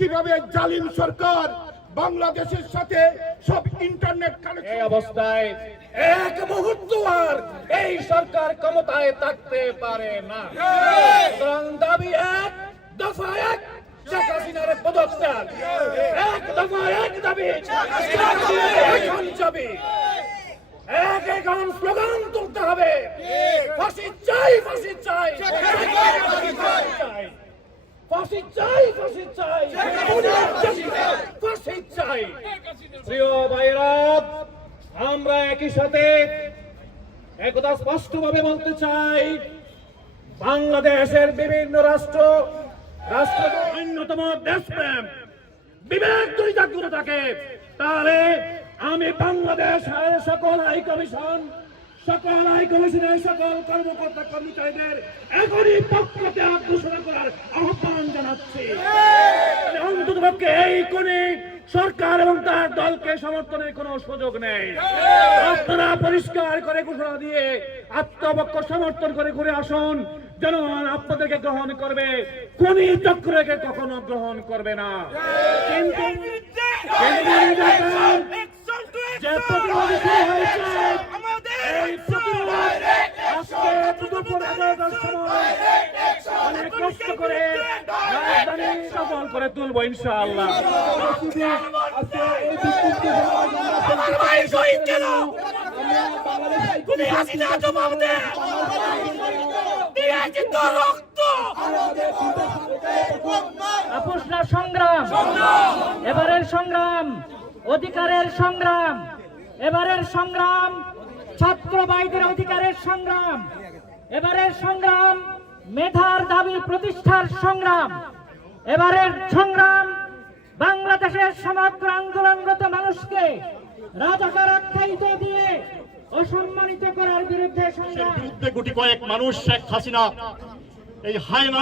কিভাবে জালিম সরকার বাংলাদেশের সাথে সব ইন্টারনেট কানেকশন এই অবস্থায় এক মুহূর্ত আর এই সরকার ক্ষমতায় থাকতে পারে না। সুতরাং দাবি এক, দফা এক, শেখ হাসিনার পদত্যাগ। এক দফা এক দাবি, এখন যাবি এক এখন স্লোগান তুলতে হবে, ফাঁসি চাই, ফাঁসি চাই, ফাঁসি চাই, ফাঁসি চাই, ফাঁসি চাই। প্রিয় ভাইরা, আমরা একই সাথে একথা স্পষ্টভাবে বলতে চাই, বাংলাদেশের বিভিন্ন রাষ্ট্র অন্যতম দেশপ্রেম বিবেক যদি জাগ্রত থাকে, তাহলে আমি বাংলাদেশ সকল হাই কমিশনের সকল কর্মকর্তা কর্মচারীদের এখনই পক্ষত্যাগ ঘোষণা করার আহ্বান জানাচ্ছি। অন্ততপক্ষে এই কোণে সরকার এবং তার দলকে সমর্থনের কোনো সুযোগ নেই। আপনারা পরিষ্কার করে ঘোষণা দিয়ে আত্মপক্ষ সমর্থন করে ঘুরে আসুন। জনগণ আপনাদেরকে গ্রহণ করবে, কোনি চক্রকে কখনো গ্রহণ করবে না। কিন্তু যে প্রতিবাদ হয়েছে, এই প্রতিবাদ আজকে দুপুর 11টার সময় অনেক কষ্ট করে রাজধানী সফল করে তুলবো ইনশাআল্লাহ। আপোষরা সংগ্রাম, এবারের সংগ্রাম অধিকারের সংগ্রাম, এবারের সংগ্রাম ছাত্র ভাইদের অধিকারের সংগ্রাম, এবারের সংগ্রাম মেধার দাবি প্রতিষ্ঠার সংগ্রাম, এবারের সংগ্রাম বাংলাদেশের সমগ্র আন্দোলনরত মানুষকে রাজাকার আখ্যায়িত দিয়ে অসম্মানিত করার বিরুদ্ধে সংগ্রাম। গুটি কয়েক মানুষ শেখ হাসিনা এই হায়না